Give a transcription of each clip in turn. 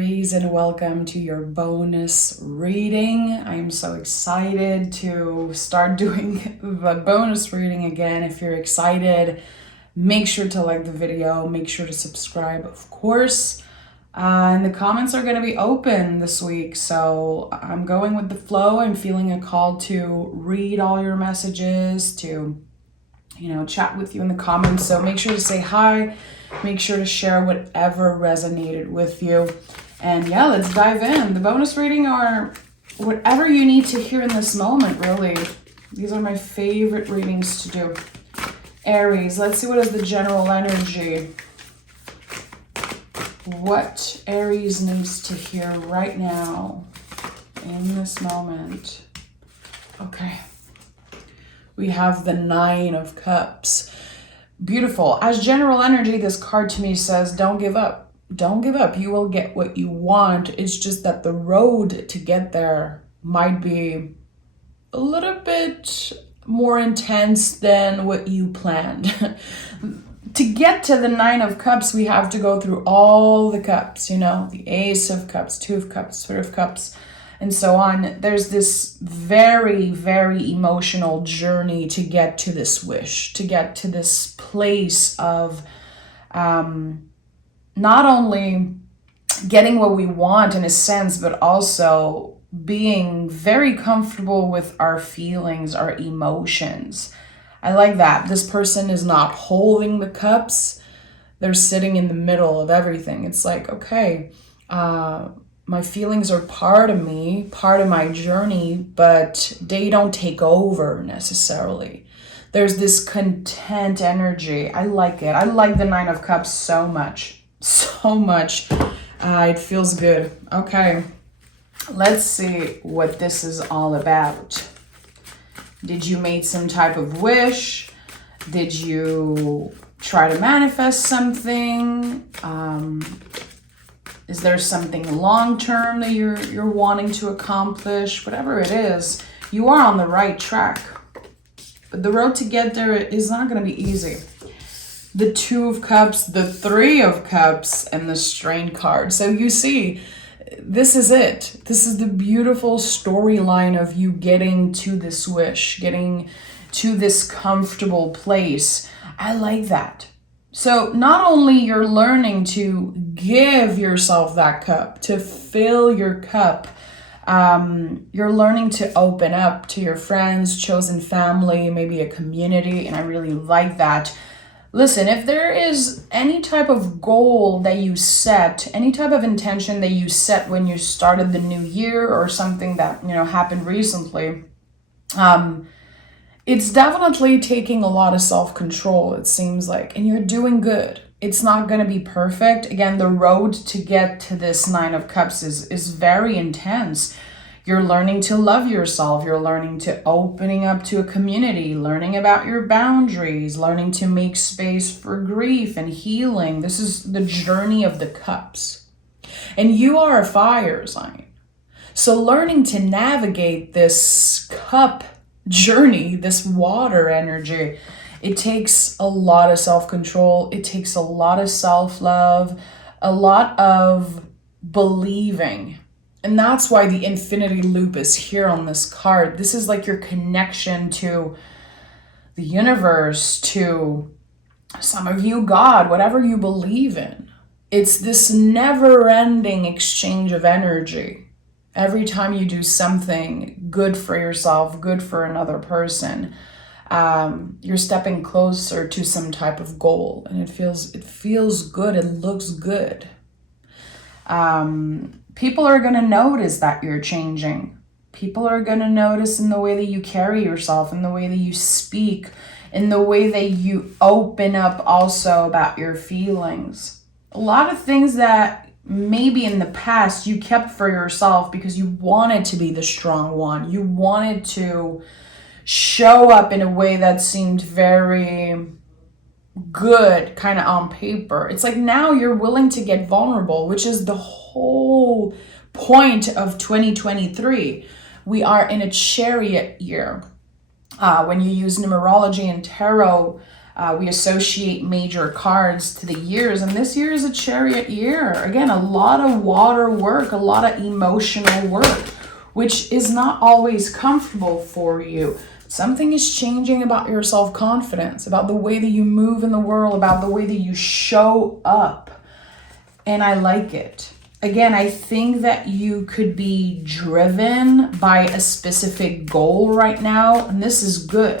Aries, and welcome to your bonus reading. I'm so excited to start doing the bonus reading again. If you're excited, make sure to like the video, make sure to subscribe, of course. And the comments are going to be open this week, so I'm going with the flow. I'm feeling a call to read all your messages, to chat with you in the comments. So make sure to say hi. Make sure to share whatever resonated with you. And yeah, let's dive in. The bonus reading are whatever you need to hear in this moment, really. These are my favorite readings to do. Aries, let's see what is the general energy. What Aries needs to hear right now in this moment. Okay. We have the Nine of Cups. Beautiful. As general energy, this card to me says, don't give up. Don't give up. You will get what you want. It's just that the road to get there might be a little bit more intense than what you planned. To get to the Nine of Cups, we have to go through all the cups, the Ace of Cups, Two of Cups, Three of Cups, and so on. There's this very, very emotional journey to get to this wish, to get to this place of not only getting what we want in a sense, but also being very comfortable with our feelings, our emotions. I like that. This person is not holding the cups. They're sitting in the middle of everything. It's like, okay, my feelings are part of me, part of my journey, but they don't take over necessarily. There's this content energy. I like it. I like the Nine of Cups so much. So much. It feels good. Okay. Let's see what this is all about. Did you make some type of wish? Did you try to manifest something? Is there something long-term that you're wanting to accomplish? Whatever it is, you are on the right track. But the road to get there is not going to be easy. The Two of Cups, the Three of Cups, and the Strain card. So you see, this is it. This is the beautiful storyline of you getting to this wish, getting to this comfortable place. I like that. So not only you're learning to give yourself that cup, to fill your cup, you're learning to open up to your friends, chosen family, maybe a community, and I really like that. Listen, if there is any type of goal that you set, any type of intention that you set when you started the new year or something that, happened recently, it's definitely taking a lot of self-control, it seems like, and you're doing good. It's not going to be perfect. Again, the road to get to this Nine of Cups is very intense. You're learning to love yourself. You're learning to opening up to a community, learning about your boundaries, learning to make space for grief and healing. This is the journey of the cups. And you are a fire sign. So learning to navigate this cup journey, this water energy, it takes a lot of self-control. It takes a lot of self-love, a lot of believing. And that's why the infinity loop is here on this card. This is like your connection to the universe, to some of you, God, whatever you believe in. It's this never-ending exchange of energy. Every time you do something good for yourself, good for another person, you're stepping closer to some type of goal. And it feels good. It looks good. People are going to notice that you're changing. People are going to notice in the way that you carry yourself, in the way that you speak, in the way that you open up also about your feelings. A lot of things that maybe in the past you kept for yourself because you wanted to be the strong one. You wanted to show up in a way that seemed very good, kind of on paper. It's like now you're willing to get vulnerable, which is the whole point of 2023. We are in a chariot year. When you use numerology and tarot, We associate major cards to the years, and this year is a Chariot year. Again, a lot of water work, a lot of emotional work, which is not always comfortable for you. Something is changing about your self-confidence, about the way that you move in the world, about the way that you show up. And I like it. Again, I think that you could be driven by a specific goal right now, and this is good.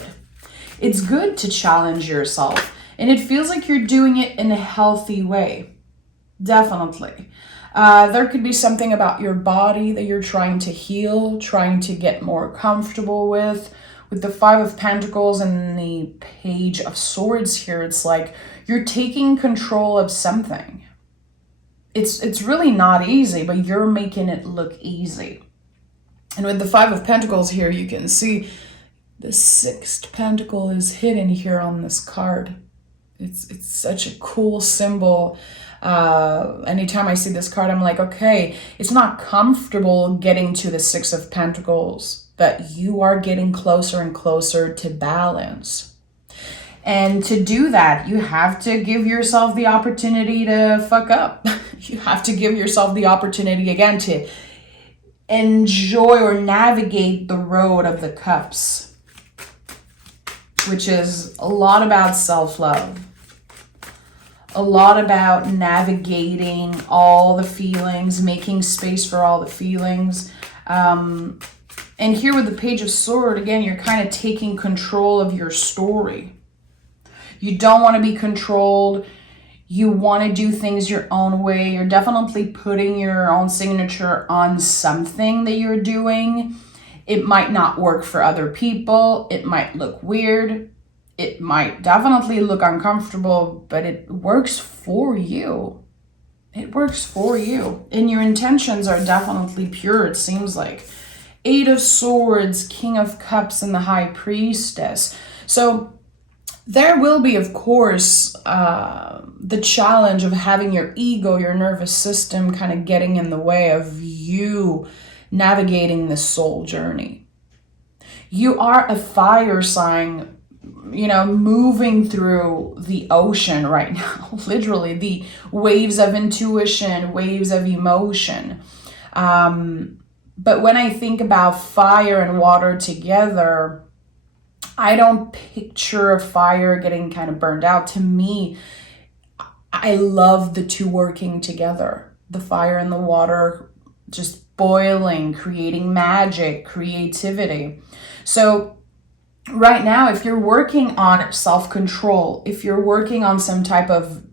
It's good to challenge yourself, and it feels like you're doing it in a healthy way. Definitely. There could be something about your body that you're trying to heal, trying to get more comfortable with. With the Five of Pentacles and the Page of Swords here, it's like you're taking control of something. It's really not easy, but you're making it look easy. And with the Five of Pentacles here, you can see the Sixth Pentacle is hidden here on this card. It's such a cool symbol. Anytime I see this card, I'm like, okay, it's not comfortable getting to the Six of Pentacles, but you are getting closer and closer to balance. And to do that, you have to give yourself the opportunity to fuck up. You have to give yourself the opportunity again to enjoy or navigate the road of the cups, which is a lot about self-love, a lot about navigating all the feelings, making space for all the feelings. And here with the Page of Swords, again, you're kind of taking control of your story. You don't want to be controlled. You want to do things your own way. You're definitely putting your own signature on something that you're doing. It might not work for other people. It might look weird. It might definitely look uncomfortable, but it works for you. It works for you. And your intentions are definitely pure, it seems like. Eight of Swords, King of Cups, and the High Priestess. So there will be, of course, the challenge of having your ego, your nervous system kind of getting in the way of you navigating this soul journey. You are a fire sign, you know, moving through the ocean right now, literally the waves of intuition, waves of emotion. But when I think about fire and water together, I don't picture a fire getting kind of burned out. To me, I love the two working together, the fire and the water just boiling, creating magic, creativity. So right now, if you're working on self-control, if you're working on some type of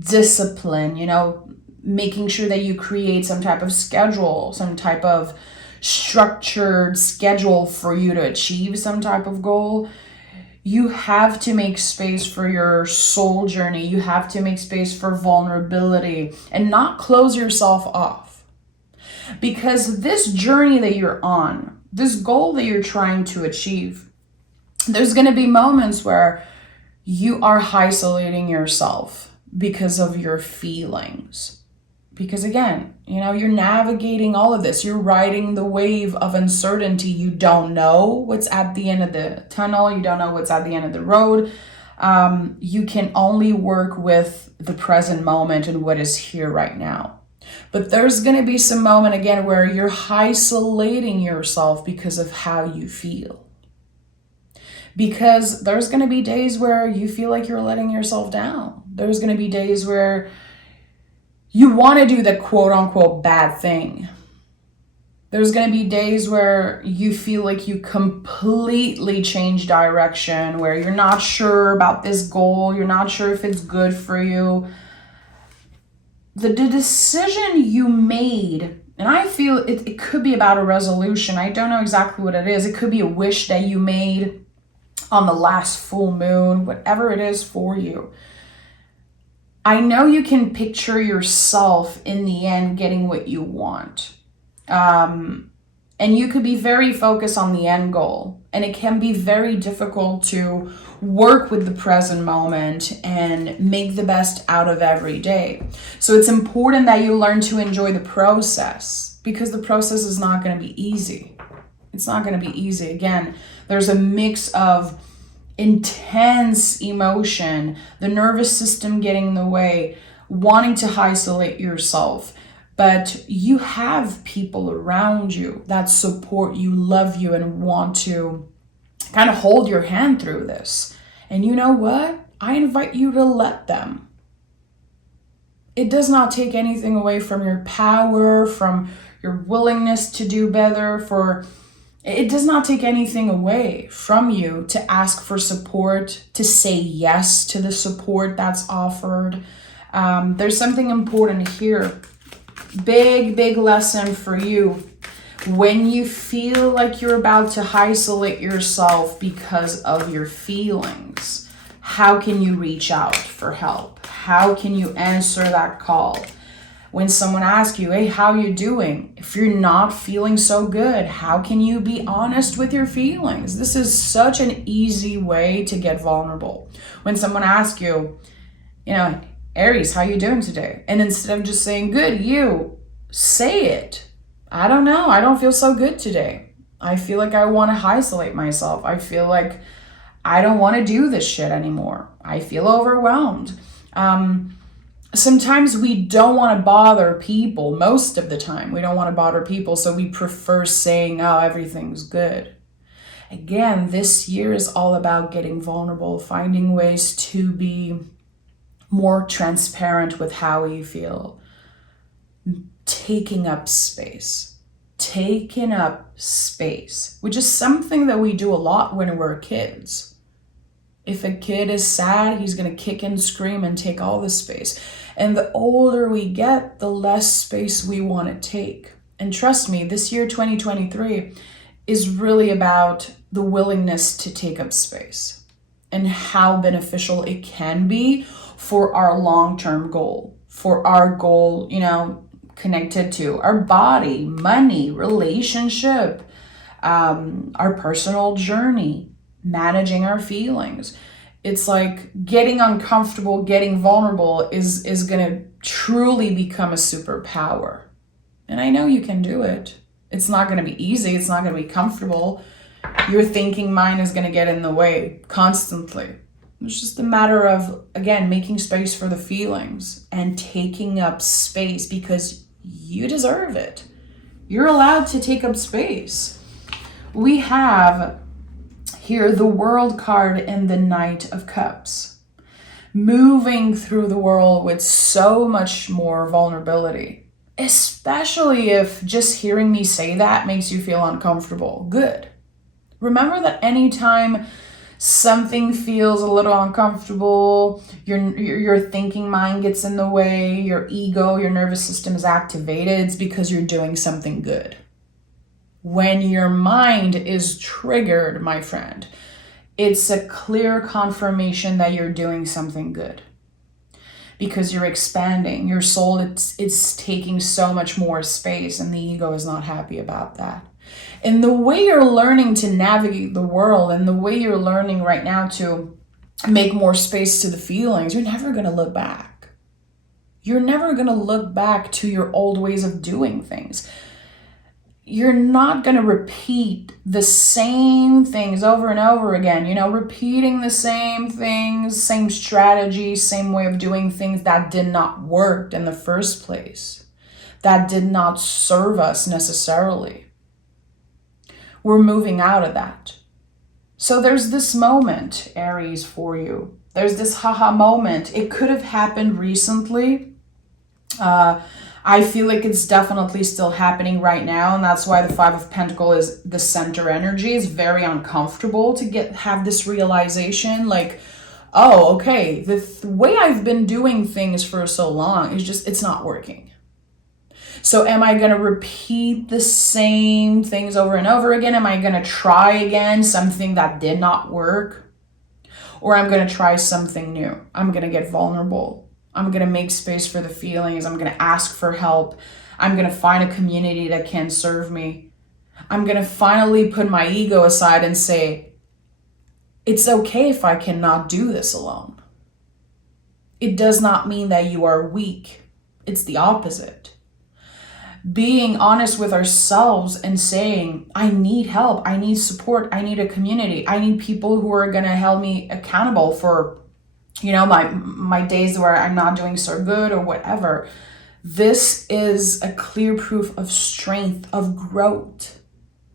discipline, you know, making sure that you create some type of schedule, some type of structured schedule for you to achieve some type of goal, you have to make space for your soul journey. You have to make space for vulnerability and not close yourself off. Because this journey that you're on, this goal that you're trying to achieve, there's going to be moments where you are isolating yourself because of your feelings. Because again, you know, you're navigating all of this. You're riding the wave of uncertainty. You don't know what's at the end of the tunnel. You don't know what's at the end of the road. You can only work with the present moment and what is here right now. But there's going to be some moment again where you're isolating yourself because of how you feel. Because there's going to be days where you feel like you're letting yourself down. There's going to be days where you want to do the quote unquote bad thing. There's going to be days where you feel like you completely change direction, where you're not sure about this goal. You're not sure if it's good for you. The decision you made, and I feel it could be about a resolution. I don't know exactly what it is. It could be a wish that you made on the last full moon, whatever it is for you. I know you can picture yourself in the end getting what you want. And you could be very focused on the end goal. And it can be very difficult to work with the present moment and make the best out of every day. So it's important that you learn to enjoy the process, because the process is not going to be easy. It's not going to be easy. Again, there's a mix of intense emotion, the nervous system getting in the way, wanting to isolate yourself. But you have people around you that support you, love you, and want to kind of hold your hand through this. And you know what? I invite you to let them. It does not take anything away from your power, from your willingness to do better, it does not take anything away from you to ask for support, to say yes to the support that's offered. There's something important here. Big lesson for you. When you feel like you're about to isolate yourself because of your feelings, how can you reach out for help? How can you answer that call? When someone asks you, hey, how you doing? If you're not feeling so good, how can you be honest with your feelings? This is such an easy way to get vulnerable. When someone asks you, Aries, how you doing today? And instead of just saying, good, you, say it. I don't know. I don't feel so good today. I feel like I want to isolate myself. I feel like I don't want to do this shit anymore. I feel overwhelmed. Sometimes we don't want to bother people. Most of the time, we don't want to bother people. So we prefer saying, oh, everything's good. Again, this year is all about getting vulnerable, finding ways to be more transparent with how you feel. Taking up space, which is something that we do a lot when we're kids. If a kid is sad, he's going to kick and scream and take all the space. And the older we get, the less space we want to take. And trust me, this year, 2023, is really about the willingness to take up space and how beneficial it can be for our long-term goal, for our goal, connected to our body, money, relationship, our personal journey, managing our feelings. It's like getting uncomfortable, getting vulnerable is going to truly become a superpower. And I know you can do it. It's not going to be easy. It's not going to be comfortable. Your thinking mind is going to get in the way constantly. It's just a matter of, again, making space for the feelings and taking up space because you deserve it. You're allowed to take up space. We have here the World card and the Knight of Cups. Moving through the world with so much more vulnerability, especially if just hearing me say that makes you feel uncomfortable. Good. Remember that anytime something feels a little uncomfortable, your thinking mind gets in the way, your ego, your nervous system is activated, it's because you're doing something good. When your mind is triggered, my friend, it's a clear confirmation that you're doing something good. Because you're expanding, your soul, it's taking so much more space, and the ego is not happy about that. And the way you're learning to navigate the world and the way you're learning right now to make more space to the feelings, you're never going to look back. You're never going to look back to your old ways of doing things. You're not going to repeat the same things over and over again, repeating the same things, same strategy, same way of doing things that did not work in the first place, that did not serve us necessarily. We're moving out of that. So there's this moment, Aries, for you. There's this haha moment. It could have happened recently. I feel like it's definitely still happening right now, and that's why the Five of Pentacles is the center energy. It's very uncomfortable to have this realization, like, oh, okay, the way I've been doing things for so long is just, it's not working. So am I going to repeat the same things over and over again? Am I going to try again something that did not work? Or I'm going to try something new. I'm going to get vulnerable. I'm going to make space for the feelings. I'm going to ask for help. I'm going to find a community that can serve me. I'm going to finally put my ego aside and say, it's okay if I cannot do this alone. It does not mean that you are weak. It's the opposite. being honest with ourselves and saying, I need help, I need support, I need a community, I need people who are going to help me accountable for, my days where I'm not doing so good or whatever. This is a clear proof of strength, of growth,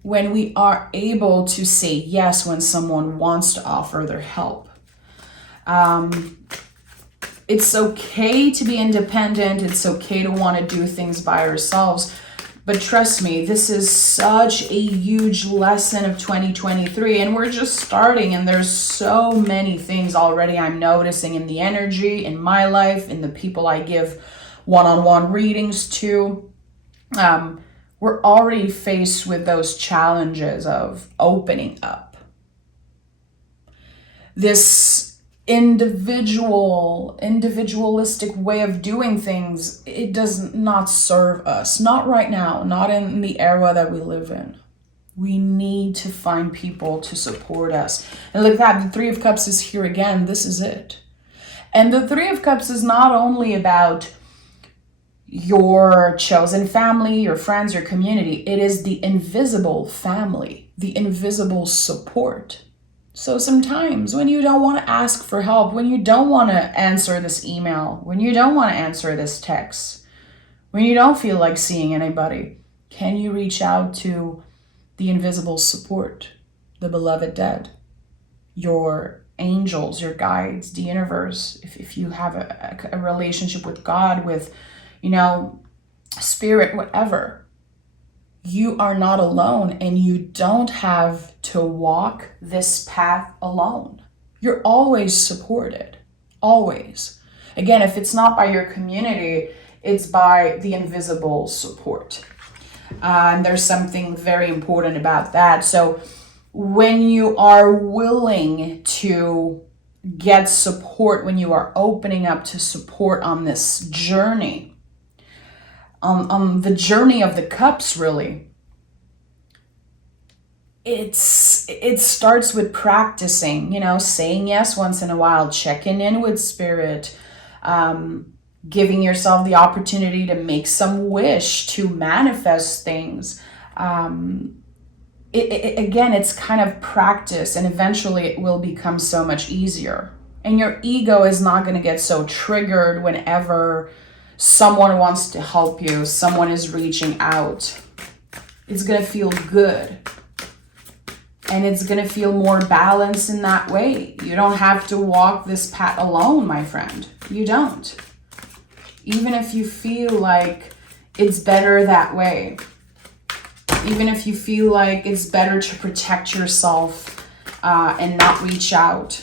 when we are able to say yes when someone wants to offer their help. It's okay to be independent. It's okay to want to do things by ourselves. But trust me, this is such a huge lesson of 2023, and we're just starting, and there's so many things already I'm noticing in the energy, in my life, in the people I give one-on-one readings to. We're already faced with those challenges of opening up. This individualistic way of doing things, it does not serve us. Not right now, not in the era that we live in. We need to find people to support us. And look at that, the Three of Cups is here again. This is it. And the Three of Cups is not only about your chosen family, your friends, your community. It is the invisible family, the invisible support. So sometimes when you don't want to ask for help, when you don't want to answer this email, when you don't want to answer this text, when you don't feel like seeing anybody, can you reach out to the invisible support, the beloved dead, your angels, your guides, the universe? If you have a relationship with God, with, spirit, whatever, you are not alone, and you don't have to walk this path alone. You're always supported, always. Again, if it's not by your community, it's by the invisible support. And there's something very important about that. So when you are willing to get support, when you are opening up to support on this journey, on the journey of the cups, really, it starts with practicing, saying yes once in a while, checking in with spirit, giving yourself the opportunity to make some wish, to manifest things. Again, it's kind of practice, and eventually it will become so much easier. And your ego is not going to get so triggered whenever someone wants to help you, someone is reaching out. It's going to feel good. And it's going to feel more balanced in that way. You don't have to walk this path alone, my friend. You don't. Even if you feel like it's better that way. Even if you feel like it's better to protect yourself and not reach out.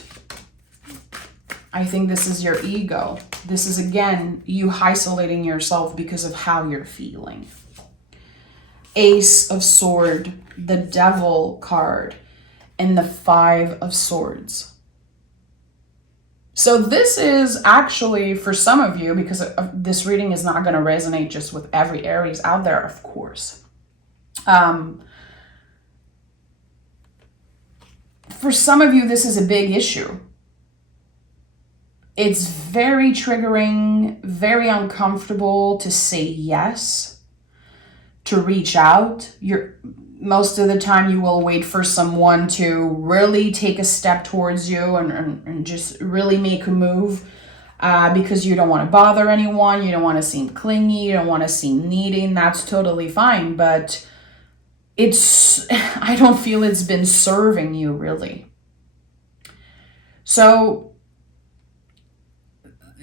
I think this is your ego. This is, again, you isolating yourself because of how you're feeling. Ace of Swords, the Devil card, and the Five of Swords. So this is actually, for some of you, because this reading is not going to resonate just with every Aries out there, of course. For some of you, this is a big issue. It's very triggering, very uncomfortable to say yes, to reach out. Most of the time you will wait for someone to really take a step towards you and just really make a move because you don't want to bother anyone. You don't want to seem clingy. You don't want to seem needy. That's totally fine. But I don't feel it's been serving you, really. So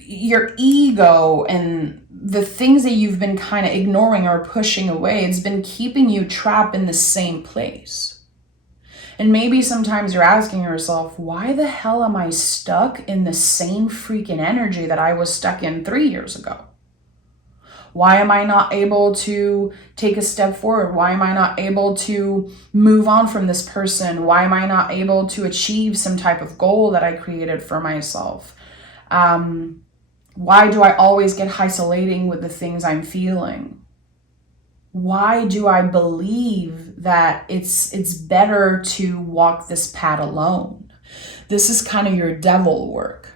your ego and the things that you've been kind of ignoring or pushing away, it's been keeping you trapped in the same place. And maybe sometimes you're asking yourself, why the hell am I stuck in the same freaking energy that I was stuck in 3 years ago? Why am I not able to take a step forward? Why am I not able to move on from this person? Why am I not able to achieve some type of goal that I created for myself? Why do I always get isolating with the things I'm feeling? Why do I believe that it's better to walk this path alone? This is kind of your devil work.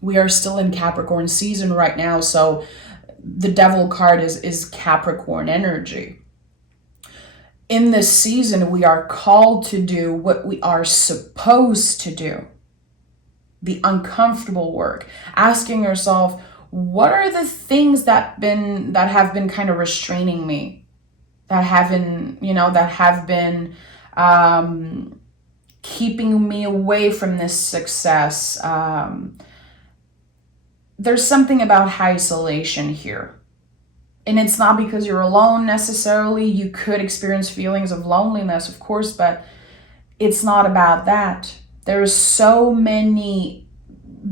We are still in Capricorn season right now, so the Devil card is Capricorn energy. In this season, we are called to do what we are supposed to do. The uncomfortable work. Asking yourself, what are the things that have been kind of restraining me? That have been keeping me away from this success. There's something about isolation here. And it's not because you're alone necessarily. You could experience feelings of loneliness, of course, but it's not about that. There's so many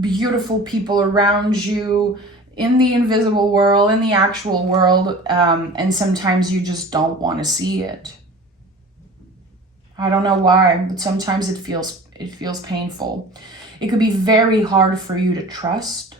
beautiful people around you in the invisible world, in the actual world, and sometimes you just don't want to see it. I don't know why, but sometimes it feels painful. It could be very hard for you to trust.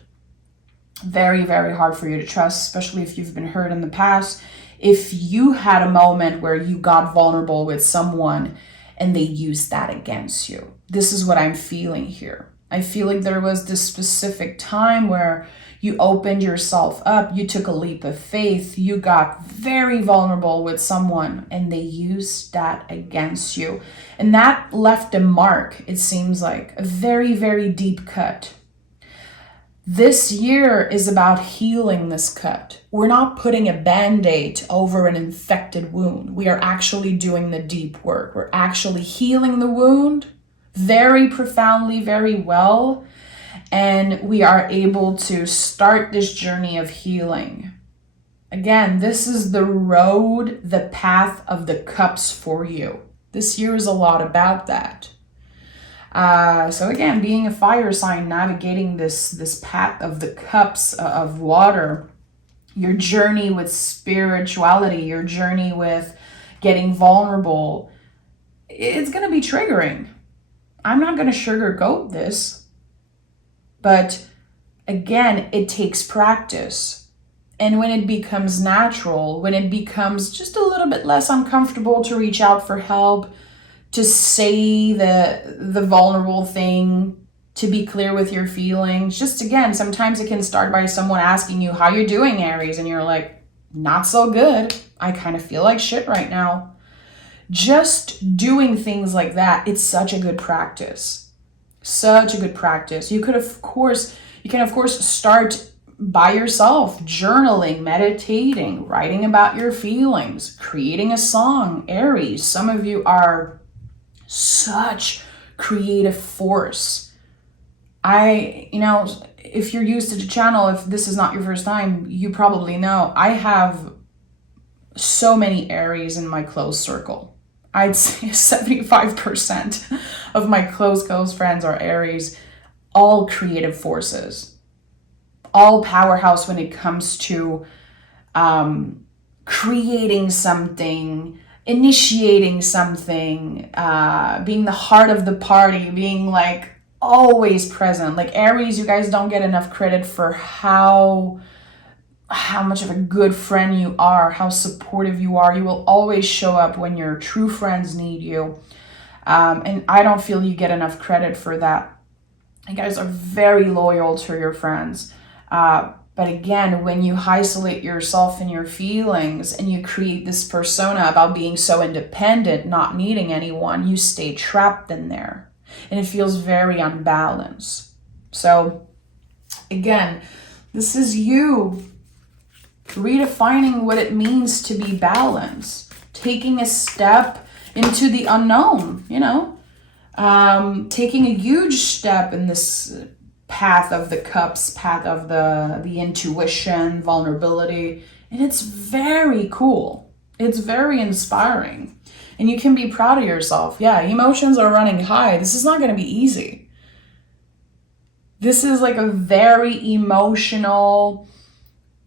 Very, very hard for you to trust, especially if you've been hurt in the past. If you had a moment where you got vulnerable with someone and they used that against you. This is what I'm feeling here. I feel like there was this specific time where you opened yourself up, you took a leap of faith, you got very vulnerable with someone and they used that against you. And that left a mark, it seems like, a very, very deep cut. This year is about healing this cut. We're not putting a band-aid over an infected wound. We are actually doing the deep work. We're actually healing the wound very profoundly, very well. And we are able to start this journey of healing. Again, this is the road, the path of the cups for you. This year is a lot about that. So again, being a fire sign, navigating this path of the cups of water, your journey with spirituality, your journey with getting vulnerable, it's going to be triggering. I'm not going to sugarcoat this. But again, it takes practice. And when it becomes natural, when it becomes just a little bit less uncomfortable to reach out for help, to say the vulnerable thing, to be clear with your feelings. Just again, sometimes it can start by someone asking you, how you doing, Aries? And you're like, not so good. I kind of feel like shit right now. Just doing things like that, it's such a good practice. Such a good practice. You can of course start by yourself, journaling, meditating, writing about your feelings, creating a song. Aries, some of you are such creative force. If you're used to the channel, if this is not your first time, you probably know I have so many Aries in my close circle. I'd say 75% of my close friends are Aries, all creative forces, all powerhouse when it comes to creating something, initiating something, being the heart of the party, being like always present. Like Aries, you guys don't get enough credit for how much of a good friend you are, how supportive you are. You will always show up when your true friends need you. And I don't feel you get enough credit for that. You guys are very loyal to your friends. But again, when you isolate yourself and your feelings and you create this persona about being so independent, not needing anyone, you stay trapped in there. And it feels very unbalanced. So again, this is you redefining what it means to be balanced, taking a step into the unknown, taking a huge step in this path of the cups, path of the intuition, vulnerability. And it's very cool. It's very inspiring. And you can be proud of yourself. Yeah, emotions are running high. This is not going to be easy. This is like a very emotional,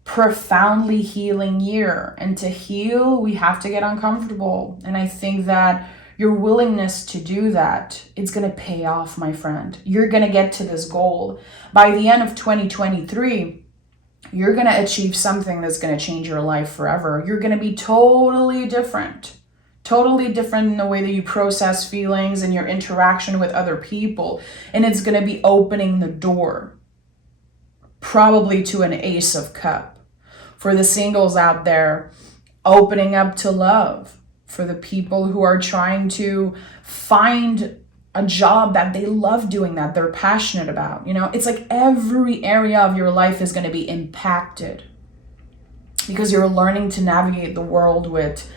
profoundly healing year. And to heal, we have to get uncomfortable. And I think that your willingness to do that, it's going to pay off, my friend. You're going to get to this goal. By the end of 2023, you're going to achieve something that's going to change your life forever. You're going to be totally different in the way that you process feelings and your interaction with other people. And it's going to be opening the door, probably to an Ace of Cup. For the singles out there, opening up to love. For the people who are trying to find a job that they love doing, that they're passionate about. You know, it's like every area of your life is going to be impacted because you're learning to navigate the world with,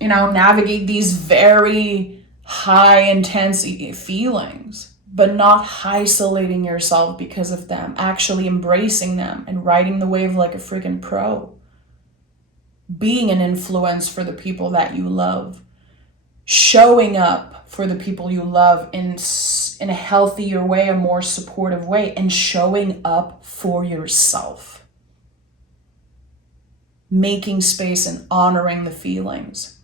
navigate these very high intense feelings, but not isolating yourself because of them, actually embracing them and riding the wave like a freaking pro. Being an influence for the people that you love, showing up for the people you love in a healthier way, a more supportive way, and showing up for yourself. Making space and honoring the feelings,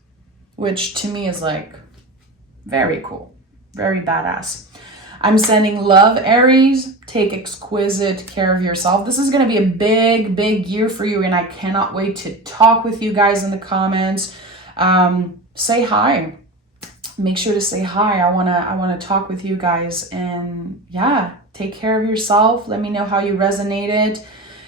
which to me is like very cool, very badass. I'm sending love, Aries. Take exquisite care of yourself. This is going to be a big, big year for you, and I cannot wait to talk with you guys in the comments. Say hi. Make sure to say hi. I wanna talk with you guys, and yeah, take care of yourself. Let me know how you resonated.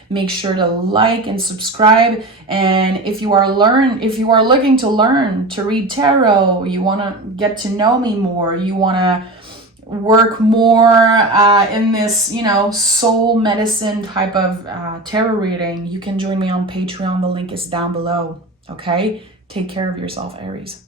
Make sure to like and subscribe. And if you are looking to learn to read tarot, you want to get to know me more, you want to work more in this, soul medicine type of tarot reading, you can join me on Patreon. The link is down below. Okay? Take care of yourself, Aries.